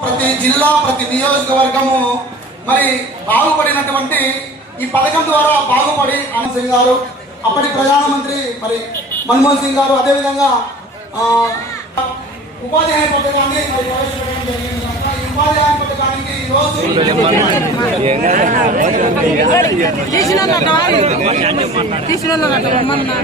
ప్రతి జిల్లా ప్రతి నియోజకవర్గము మరి బాగుపడినటువంటి ఈ పథకం ద్వారా బాగుపడి అనంత్ సింగ్ గారు అప్పటి ప్రధానమంత్రి మరి మన్మోహన్ సింగ్ గారు అదేవిధంగా ఆ, ఉపాధి హామీ పథకాన్ని ప్రవేశపెట్టడం జరిగింది. కనుక ఈ ఉపాధి హామీ పథకానికి ఈ రోజు తీసిన తీసిన రమ్మన్నా.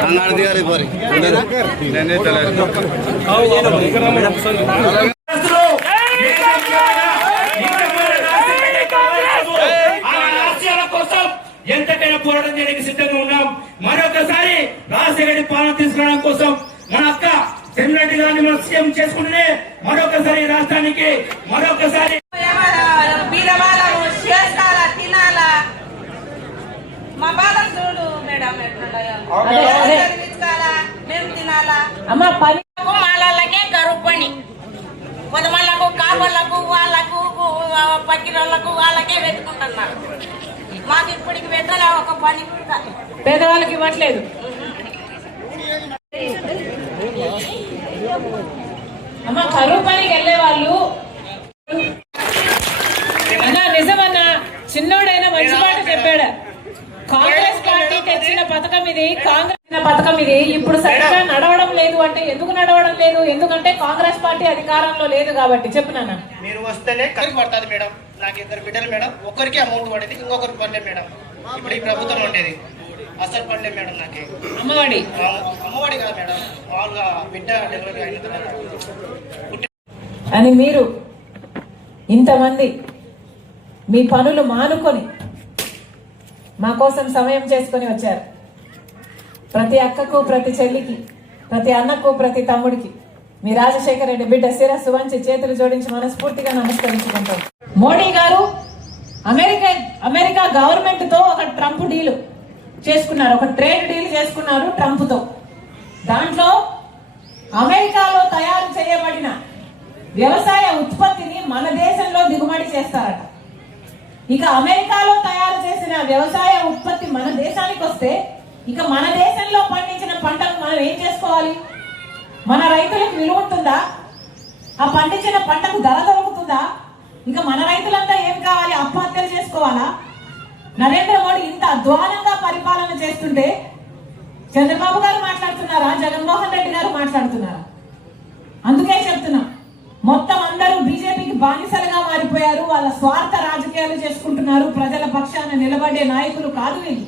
అంగడి గారి పోరి రాష్ట్రాల కోసం ఎంతకైనా పోరాటం చేయడానికి సిద్ధంగా ఉన్నాం. మరొకసారి రాజశేఖరి పాలన తీసుకురావడం కోసం మన అక్క సెమిరెడ్డి గారిని మనం సీఎం చేసుకుంటే మరొకసారి రాష్ట్రానికి మరొకసారి అమ్మ పని మాలకే గరువు పని కొంతమందిలకు కాపర్లకు వాళ్ళకు పక్కిరోళ్ళకు వాళ్ళకే వెతుకుంటున్నారు మాకు ఇప్పటికి వెతలే పేదవాళ్ళకి ఇవ్వట్లేదు. అమ్మ కరువు పనికి వెళ్ళే వాళ్ళు. అన్నా నిజమన్నా చిన్నోడైనా మంచి మాట చెప్పాడు. కాంగ్రెస్ పార్టీ తెచ్చిన పథకం ఇది కాంగ్రెస్ పథకం ఇది. ఇప్పుడు సరిగ్గా నడవడం లేదు అంటే ఎందుకు నడవడం లేదు? ఎందుకంటే కాంగ్రెస్ పార్టీ అధికారంలో లేదు కాబట్టి. చెప్పు మీరు వస్తేనే కలిసి పడుతుంది మేడం. నాకు ఇద్దరు బిడ్డలు మేడం. ఒకరికి అమౌంట్ పడేది ఇంకొకరికి పడలేదు మేడం. ఇప్పుడు ఈ ప్రభుత్వం ఉండేది. అసలు పడలేదు మేడం నాకు. అమ్మఒడి అమ్మఒడి కాదు మేడం. మామూలుగా బిడ్డ డెలివరీ అయిన తర్వాత. అని మీరు ఇంతమంది మీ పనులు మానుకొని మా కోసం సమయం చేసుకొని వచ్చారు. ప్రతి అక్కకు ప్రతి చెల్లికి ప్రతి అన్నకు ప్రతి తమ్ముడికి. మీ రాజశేఖర రెడ్డి బిడ్డ శిరస్సు వంచి చేతులు జోడించి మనస్ఫూర్తిగా నమస్కరించుకుంటాం. మోడీ గారు అమెరికా అమెరికా గవర్నమెంట్తో ఒక ట్రంప్ డీల్. చేసుకున్నారు. ఒక ట్రేడ్ డీల్ చేసుకున్నారు ట్రంప్తో దాంట్లో అమెరికాలో తయారు చేయబడిన వ్యవసాయ ఉత్పత్తిని మన దేశంలో దిగుమతి చేస్తారట. ఇక అమెరికాలో తయారు చేసిన వ్యవసాయ ఉత్పత్తి మన దేశానికి వస్తే ఇక మన దేశంలో పండించిన పంటను మనం ఏం చేసుకోవాలి? మన రైతులకు విలువ ఉంటుందా? ఆ పండించిన పంటకు ధర దొరుకుతుందా? ఇక మన రైతులంతా ఏం కావాలి? ఆత్మహత్యలు చేసుకోవాలా? నరేంద్ర మోడీ ఇంత అధ్వానంగా చేస్తుంటే చంద్రబాబు గారు మాట్లాడుతున్నారా? జగన్మోహన్ రెడ్డి గారు మాట్లాడుతున్నారా? అందుకే చెప్తున్నా మొత్తం అందరూ బీజేపీకి బానిసలుగా మారిపోయారు. వాళ్ళ స్వార్థ రాజకీయాలు చేసుకుంటున్నారు. ప్రజల పక్షాన నిలబడే నాయకులు కాదు వీళ్ళు.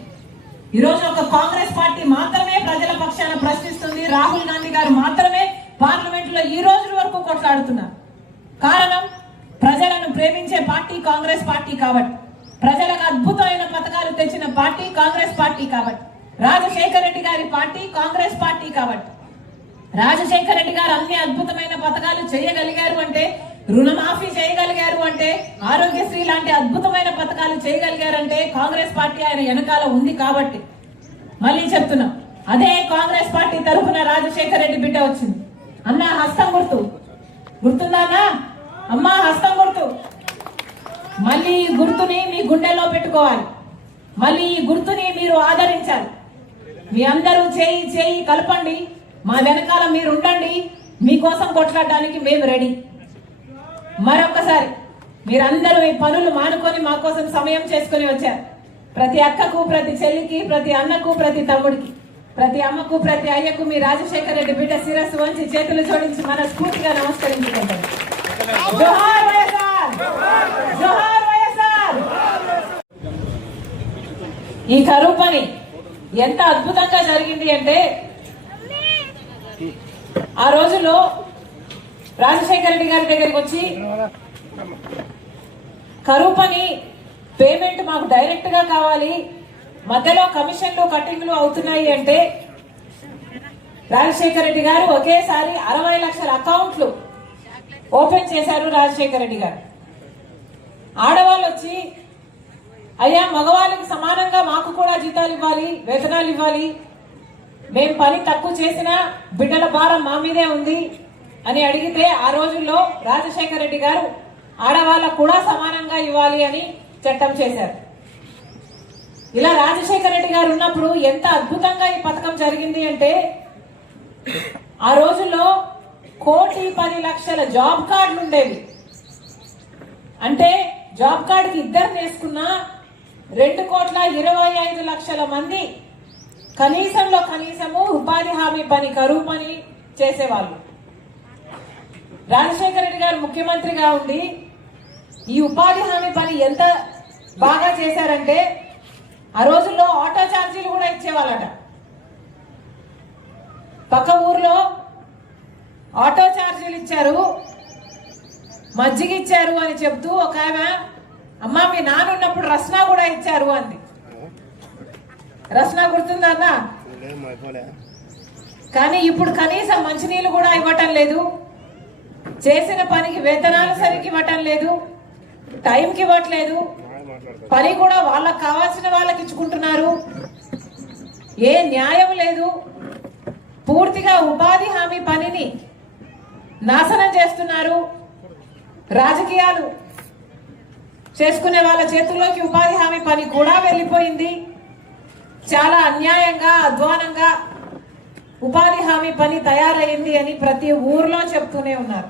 ఈరోజు ఒక కాంగ్రెస్ పార్టీ మాత్రమే ప్రజల పక్షాన ప్రశ్నిస్తుంది. రాహుల్ గాంధీ గారు మాత్రమే పార్లమెంట్లో ఈ రోజు వరకు కొట్లాడుతున్నారు. కారణం ప్రజలను ప్రేమించే పార్టీ కాంగ్రెస్ పార్టీ కాబట్టి. ప్రజలకు అద్భుతమైన పథకాలు తెచ్చిన పార్టీ కాంగ్రెస్ పార్టీ కాబట్టి. రాజశేఖర రెడ్డి గారి పార్టీ కాంగ్రెస్ పార్టీ కాబట్టి. రాజశేఖర రెడ్డి గారు అన్ని అద్భుతమైన పథకాలు చేయగలిగారు అంటే రుణమాఫీ చేయగలిగారు అంటే ఆరోగ్యశ్రీ లాంటి అద్భుతమైన పథకాలు చేయగలిగారంటే కాంగ్రెస్ పార్టీ ఆయన వెనకాల ఉంది కాబట్టి. మళ్ళీ చెప్తున్నాం అదే కాంగ్రెస్ పార్టీ తరఫున రాజశేఖర రెడ్డి బిడ్డ వచ్చింది. అన్న హస్తం గుర్తు. గుర్తుందానా అమ్మా హస్తం గుర్తు. మళ్ళీ ఈ గుర్తుని మీ గుండెలో పెట్టుకోవాలి. మళ్ళీ ఈ గుర్తుని మీరు ఆదరించాలి. మీ అందరూ చేయి చేయి కలపండి. మా వెనకాల మీరు ఉండండి. మీకోసం కొట్లాడడానికి మేము రెడీ. మరొకసారి మీరందరూ మీ పనులు మానుకొని మా కోసం సమయం చేసుకొని వచ్చారు. ప్రతి అక్కకు ప్రతి చెల్లికి ప్రతి అన్నకు ప్రతి తమ్ముడికి ప్రతి అమ్మకు ప్రతి అయ్యకు మీ రాజశేఖర రెడ్డి బిడ్డ శిరస్సు వంచి చేతులు జోడించి మన స్ఫూర్తిగా నమస్కరించుకుంటాం జోహార్ వైఎస్ఆర్! జోహార్ వైఎస్ఆర్ ఈ కరువు పని ఎంత అద్భుతంగా జరిగింది అంటే ఆ రోజుల్లో రాజశేఖర రెడ్డి గారి దగ్గరికి వచ్చి కరువు పని పేమెంట్ మాకు డైరెక్ట్గా కావాలి మధ్యలో కమిషన్లు కటింగ్లు అవుతున్నాయి అంటే రాజశేఖర రెడ్డి గారు ఒకేసారి అరవై లక్షల అకౌంట్లు ఓపెన్ చేశారు రాజశేఖర రెడ్డి గారు. ఆడవాళ్ళు వచ్చి అయ్యా మగవాళ్ళకి సమానంగా మాకు కూడా జీతాలు ఇవ్వాలి వేతనాలు ఇవ్వాలి. మేము పని తక్కువ చేసినా బిడ్డల భారం మా మీదే ఉంది అని అడిగితే ఆ రోజుల్లో రాజశేఖర రెడ్డి గారు ఆడవాళ్ళకు కూడా సమానంగా ఇవ్వాలి అని చట్టం చేశారు. ఇలా రాజశేఖర రెడ్డి గారు ఉన్నప్పుడు ఎంత అద్భుతంగా ఈ పథకం జరిగింది అంటే ఆ రోజుల్లో కోటి పది లక్షల జాబ్ కార్డులు ఉండేవి. అంటే జాబ్ కార్డుకి ఇద్దరు వేసుకున్నా రెండు కోట్ల ఇరవై ఐదు లక్షల మంది కనీసంలో కనీసము ఉపాధి హామీ పని కరువు పని చేసేవాళ్ళు. రాజశేఖర రెడ్డి గారు ముఖ్యమంత్రిగా ఉండి ఈ ఉపాధి హామీ పని ఎంత బాగా చేశారంటే ఆ రోజుల్లో ఆటో ఛార్జీలు కూడా ఇచ్చేవాళ్ళట. పక్క ఊర్లో ఆటో ఛార్జీలు ఇచ్చారు మజ్జిగ ఇచ్చారు అని చెప్తూ ఒక ఆమె అమ్మ మీ నాన్న ఉన్నప్పుడు రస్నా కూడా ఇచ్చారు అంది. రస్నా గుర్తుందా అన్న? కానీ ఇప్పుడు కనీసం మంచినీళ్ళు కూడా ఇవ్వటం లేదు. చేసిన పనికి వేతనాలు సరిగ్గా ఇవ్వటం లేదు. టైంకి ఇవ్వట్లేదు. పని కూడా వాళ్ళకి కావాల్సిన వాళ్ళకి ఇచ్చుకుంటున్నారు. ఏ న్యాయం లేదు. పూర్తిగా ఉపాధి హామీ పనిని నాశనం చేస్తున్నారు. రాజకీయాలు చేసుకునే వాళ్ళ చేతుల్లోకి ఉపాధి హామీ పని కూడా వెళ్ళిపోయింది. చాలా అన్యాయంగా అధ్వానంగా ఉపాధి హామీ పని తయారైంది అని ప్రతి ఊర్లో చెప్తూనే ఉన్నారు.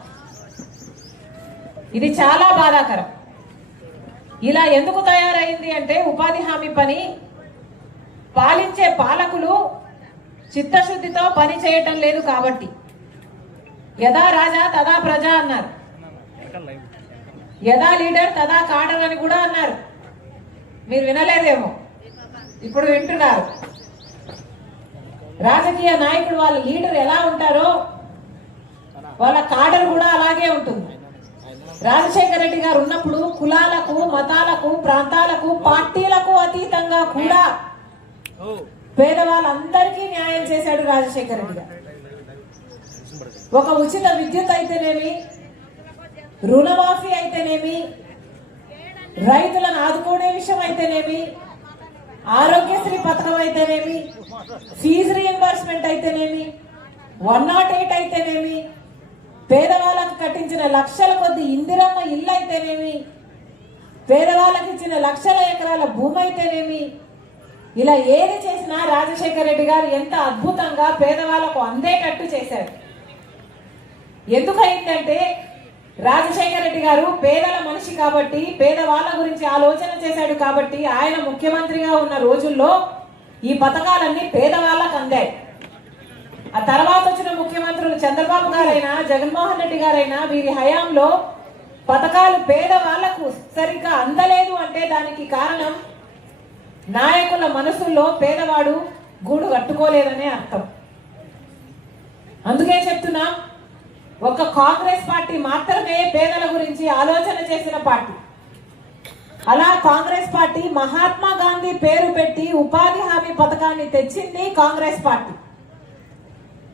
ఇది చాలా బాధాకరం. ఇలా ఎందుకు తయారైంది అంటే ఉపాధి హామీ పని పాలించే పాలకులు చిత్తశుద్ధితో పని చేయటం లేదు కాబట్టి. యథా రాజా తదా ప్రజ అన్నారు. యథా లీడర్ తదా కాడర్ అని కూడా అన్నారు. మీరు వినలేదేమో. ఇప్పుడు వింటున్నారు. రాజకీయ నాయకుడు వాళ్ళ లీడర్ ఎలా ఉంటారో వాళ్ళ కాడర్ కూడా అలాగే ఉంటుంది. రాజశేఖర రెడ్డి గారు ఉన్నప్పుడు కులాలకు మతాలకు ప్రాంతాలకు పార్టీలకు అతీతంగా కూడా పేదవాళ్ళందరికీ న్యాయం చేశాడు రాజశేఖర రెడ్డి గారు. ఒక ఉచిత విద్యుత్ అయితేనేమి రుణమాఫీ అయితేనేమి? రైతులను ఆదుకునే విషయం అయితేనేమి? ఆరోగ్యశ్రీ పథకం అయితేనేమి? ఫీజు రియంబర్స్మెంట్ అయితేనేమి? వన్ నాట్ ఎయిట్ అయితేనేమి? పేదవాళ్ళకు కట్టించిన లక్షల కొద్ది ఇందిరమ్మ ఇల్లు అయితేనేమి? పేదవాళ్ళకి ఇచ్చిన లక్షల ఎకరాల భూమి అయితేనేమి? ఇలా ఏది చేసినా రాజశేఖర రెడ్డి గారు ఎంత అద్భుతంగా పేదవాళ్ళకు అందేటట్టు చేశారు. ఎందుకైందంటే రాజశేఖర రెడ్డి గారు పేదల మనిషి కాబట్టి పేదవాళ్ళ గురించి ఆలోచన చేశాడు కాబట్టి ఆయన ముఖ్యమంత్రిగా ఉన్న రోజుల్లో ఈ పథకాలన్నీ పేదవాళ్ళకు అందాయి. ఆ తర్వాత వచ్చిన ముఖ్యమంత్రులు చంద్రబాబు గారైనా జగన్మోహన్ రెడ్డి గారైనా వీరి హయాంలో పథకాలు పేదవాళ్ళకు సరిగ్గా అందలేదు అంటే దానికి కారణం నాయకుల మనసుల్లో పేదవాడు గూడు కట్టుకోలేదనే అర్థం. అందుకే చెప్తున్నా ఒక కాంగ్రెస్ పార్టీ మాత్రమే పేదల గురించి ఆలోచన చేసిన పార్టీ. అలా కాంగ్రెస్ పార్టీ మహాత్మా గాంధీ పేరు పెట్టి ఉపాధి హామీ పథకాన్ని తెచ్చింది కాంగ్రెస్ పార్టీ.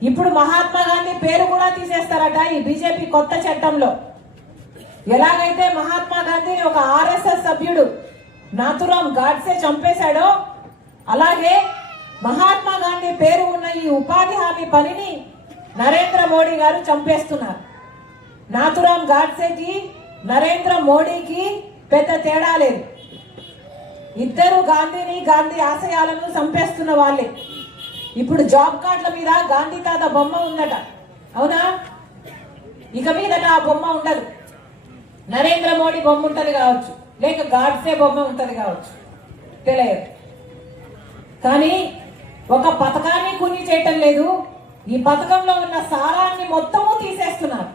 ఇప్పుడు మహాత్మా గాంధీ పేరు కూడా తీసేస్తారట ఈ బీజేపీ కొత్త చట్టంలో. ఎలాగైతే మహాత్మా గాంధీని ఒక ఆర్ఎస్ఎస్ సభ్యుడు నాథురామ్ గాడ్సే చంపేశాడో అలాగే మహాత్మా గాంధీ పేరు ఉన్న ఈ ఉపాధి హామీ పనిని నరేంద్ర మోడీ గారు చంపేస్తున్నారు. నాథురామ్ గాడ్సేకి నరేంద్ర మోడీకి పెద్ద తేడా లేదు. ఇద్దరు గాంధీని గాంధీ ఆశయాలను చంపేస్తున్న వాళ్ళే. ఇప్పుడు జాబ్ కార్డుల మీద గాంధీ తాత బొమ్మ ఉందట. అవునా? ఇక మీద నా బొమ్మ ఉండదు. నరేంద్ర మోడీ బొమ్మ ఉంటుంది కావచ్చు లేక గాడ్సే బొమ్మ ఉంటుంది కావచ్చు తెలియదు. కానీ ఒక పథకాన్ని కూని చేయటం లేదు. ఈ పథకంలో ఉన్న సారాన్ని మొత్తము తీసేస్తున్నారు.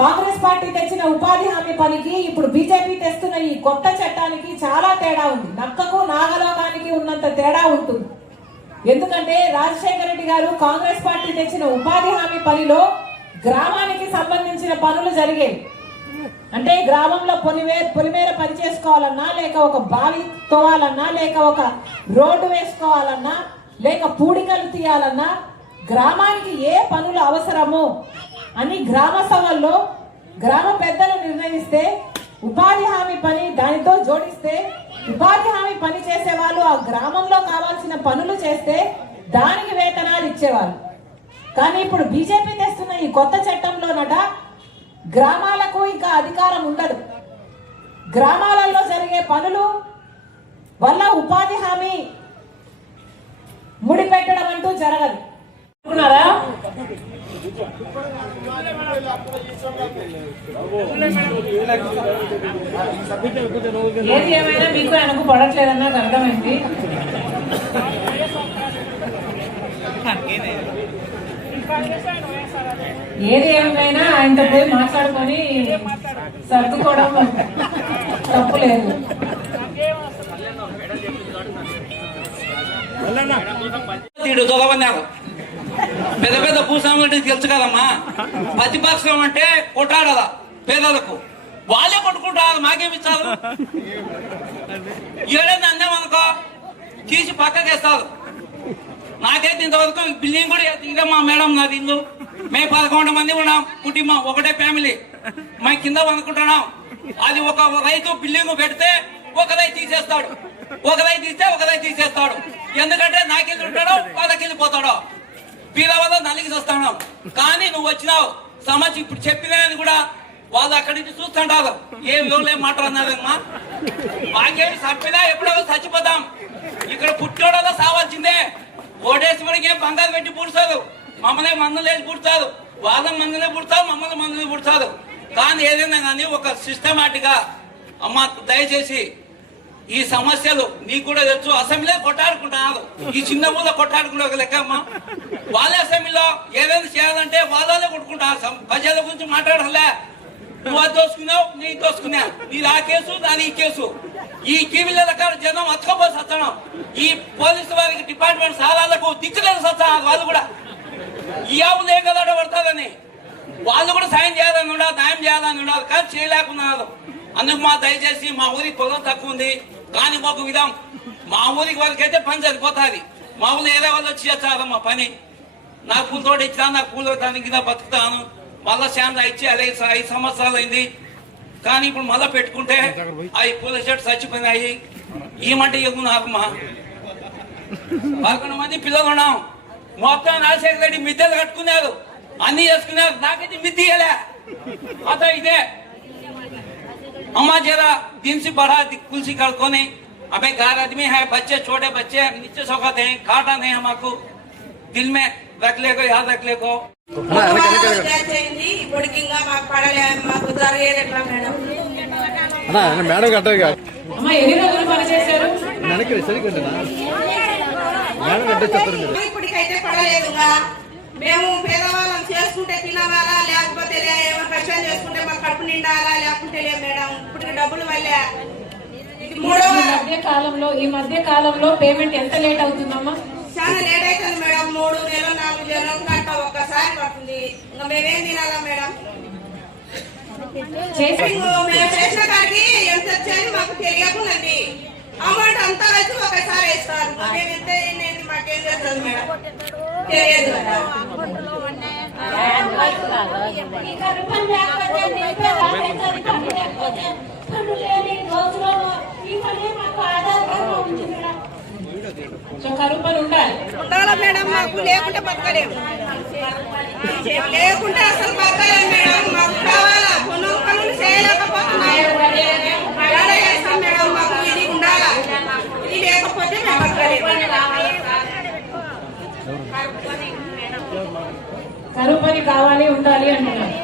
కాంగ్రెస్ పార్టీ తెచ్చిన ఉపాధి హామీ పనికి ఇప్పుడు బీజేపీ తెస్తున్న ఈ కొత్త చట్టానికి చాలా తేడా ఉంది. నక్కకు నాగలోకానికి ఉన్నంత తేడా ఉంటుంది. ఎందుకంటే రాజశేఖర రెడ్డి గారు కాంగ్రెస్ పార్టీ తెచ్చిన ఉపాధి హామీ పనిలో గ్రామానికి సంబంధించిన పనులు జరిగేవి అంటే గ్రామంలో పొలిమే పొలిమేర పని చేసుకోవాలన్నా లేక ఒక బావి తోవాలన్నా లేక ఒక రోడ్డు వేసుకోవాలన్నా లేక పూడికలు తీయాలన్నా గ్రామానికి ఏ పనులు అవసరమో అని గ్రామ సభల్లో గ్రామ పెద్దలు నిర్ణయిస్తే ఉపాధి హామీ పని దానితో జోడిస్తే ఉపాధి హామీ పని చేసే వాళ్ళు ఆ గ్రామంలో కావాల్సిన పనులు చేస్తే దానికి వేతనాలు ఇచ్చేవాళ్ళు. కానీ ఇప్పుడు బీజేపీ తెస్తున్న ఈ కొత్త చట్టంలోనట గ్రామాలకు ఇంకా అధికారం ఉండదు. గ్రామాలలో జరిగే పనులు వల్ల ఉపాధి హామీ ముడిపెట్టడం అంటూ జరగదు. అనుకున్నారా? ఏది ఏమైనా మీకు ఆయనకు పడట్లేదన్న నాకు అర్థమైంది. ఏది ఏమైనా ఆయనతో పోయి మాట్లాడుకొని సర్దుకోవడం తప్పు లేదు తీడు పెద్ద పెద్ద భూస్వాములు అంటే తెలుసు కదమ్మా? ప్రతిపక్షం అంటే కొట్టాడదా పేదలకు? వాళ్ళే కొట్టుకుంటారు మాకేమిచ్చారు ఏడైనా అన్నామనుకో తీసి పక్కకేస్తారు నాకైతే ఇంతవరకు బిల్డింగ్ కూడా ఇదమ్మా మేడం నాది ఇల్లు మేము పదకొండు మంది ఉన్నాం కుటుంబం ఒకటే ఫ్యామిలీ. మేము కింద అనుకుంటున్నాం అది ఒక రైతు బిల్డింగ్ పెడితే ఒక రైతు తీసేస్తాడు. ఒక తీస్తే ఒక తీసేస్తాడు. ఎందుకంటే నాకెళ్ళి ఉంటాడో వాళ్ళకి వెళ్ళిపోతాడో పీల వల్ల నలిగి వస్తాను కానీ నువ్వు వచ్చినావు. సమస్య ఇప్పుడు చెప్పినా అని కూడా వాళ్ళు అక్కడి నుంచి చూస్తుంటారు. ఏం ఎవరు మాట్లాడినారమ్మా మాకేమి చంపినా ఎప్పుడో చచ్చిపోతాం. ఇక్కడ పుట్టోడలో సావాల్సిందే. ఓటేశ్వరికి ఏం బంగారు పెట్టి పుడతారు మమ్మల్ని మందులు వేసి పుడతారు వాళ్ళ మందులే పుడతారు మమ్మల్ని మందులు పుడతారు కానీ ఏదైనా కానీ ఒక సిస్టమాటిక్గా అమ్మ దయచేసి ఈ సమస్యలు నీకు కూడా తెచ్చు అసెంబ్లీ కొట్టాడుకుంటున్నారు ఈ చిన్న మూల కొట్టాడుకునే ఒక లెక్క అమ్మా. వాళ్ళ అసెంబ్లీలో ఏదైనా చేయాలంటే వాళ్ళే కొట్టుకుంటారు. సం- ప్రజల గురించి మాట్లాడలే. నువ్వు అది దోసుకున్నావు నీ దోసుకున్నా నీది ఆ కేసు దాని ఈ కేసు. ఈ కీవిల రకాల జనం అతకపోయి సత్తనం ఈ పోలీసు వారికి డిపార్ట్మెంట్ సారాలకు దిక్కులేదు సత్తారు వాళ్ళు కూడా. ఈ ఆవులు ఏ కదా పడతారని. వాళ్ళు కూడా సాయం చేయాలని ఉండదు న్యాయం చేయాలని ఉండాలి కానీ చేయలేకున్నారు. అందుకు మా దయచేసి మా ఊరికి పొలం తక్కువ ఉంది. కానీ ఒక విధం మా ఊరికి వాళ్ళకైతే పని సరిపోతుంది. మా ఊళ్ళో ఏరే వాళ్ళు వచ్చి చేస్తారమ్మా పని. నాకు పూల తోట ఇచ్చినా నా పూల దానికి బతుకుతాను. మళ్ళా శాంత ఇచ్చి అదే ఐదు సంవత్సరాలు అయింది. కానీ ఇప్పుడు మళ్ళా పెట్టుకుంటే అవి పూల చెట్టు చచ్చిపోయినాయి. ఏమంటే ఎగున్నారమ్మా పదకొండు మంది పిల్లలు ఉన్నాం. మొత్తం రాజశేఖర రెడ్డి మిద్దెలు కట్టుకున్నారు. అన్ని చేసుకున్నారు. నాకైతే మిద్ది అత ఇదే. अम्मा जरा दिन से बढ़ा कुलसी कड़कोने हमें घर आदमी है बच्चे छोटे बच्चे हैं, नीचे सोखत हैं खाटा नहीं हमको दिल में रख ले को याद रख ले को చేయింది ఇప్పటికి ఇంకా మాకు పడలే మాకు జరిగేది ఎట్లా మేడం అన్నా అన్న మేడం కట్టారు కాదు అమ్మ ఎన్ని రోజులు పని చేశారు వెనక్కి సరిగ్గా మేడం కట్టే మేము పేదవాళ్ళం చేసుకుంటే తినవాలా లేకపోతే ఏమైనా కష్టం చేసుకుంటే మాకు కడుపు నిండాలా లేకుంటే లే మేడం ఇప్పుడు డబ్బులు వల్లే. ఈ మధ్య కాలంలో ఈ మధ్య కాలంలో పేమెంట్ ఎంత లేట్ అవుతుందమ్మా? చాలా లేట్ అవుతుంది మేడం మూడు నెలలు నాలుగు నెలలు గంట ఒక్కసారి పడుతుంది. ఇంకా మేమేం తినాలా మేడం? మేము చేసిన కాడికి ఎంత వచ్చేది మాకు తెలియకుందండి అమౌంట్ అంతా కలిసి ఒకసారి ఇస్తారు మేము ఎంత మాకేం చేస్తుంది మేడం. తెలియదు. కదా మేడం? మాకు లేకుంటే బతకలేము. లేకుంటే అసలు బతకలేము మేడం. మాకు కావాలా? కొన్ని చేస్తాం మేడం? మాకు ఇది ఉండాలా? ఇది లేకపోతే మేము బతకలేము. కరువు పని కావాలి ఉండాలి అంటున్నారు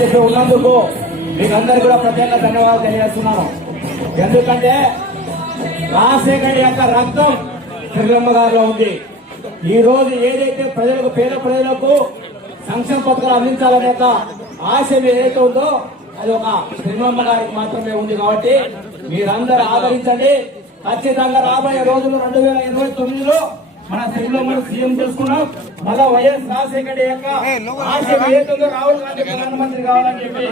చెప్పి ఉన్నందుకు మీకందరూ కూడా ప్రత్యేక ధన్యవాదాలు తెలియజేస్తున్నాను. ఎందుకంటే రాజశేఖర్ యొక్క రక్తం శ్రీరమ్మ గారిలో ఉంది. ఈ రోజు ఏదైతే ప్రజలకు పేద ప్రజలకు సంక్షేమ పథకాలు అందించాలనే ఒక ఆశయం ఏదైతే ఉందో అది ఒక శ్రీరమ్మ గారికి మాత్రమే ఉంది కాబట్టి మీరందరూ ఆదరించండి. ఖచ్చితంగా రాబోయే రోజులు రెండు వేల ఇరవై తొమ్మిదిలో మన శ్రీరమ్మను సీఎం చేసుకున్నాం. మళ్ళా వైఎస్ రాజశేఖర్ యొక్క ఆశయం రాహుల్ గాంధీ ప్రధానమంత్రి కావాలని చెప్పి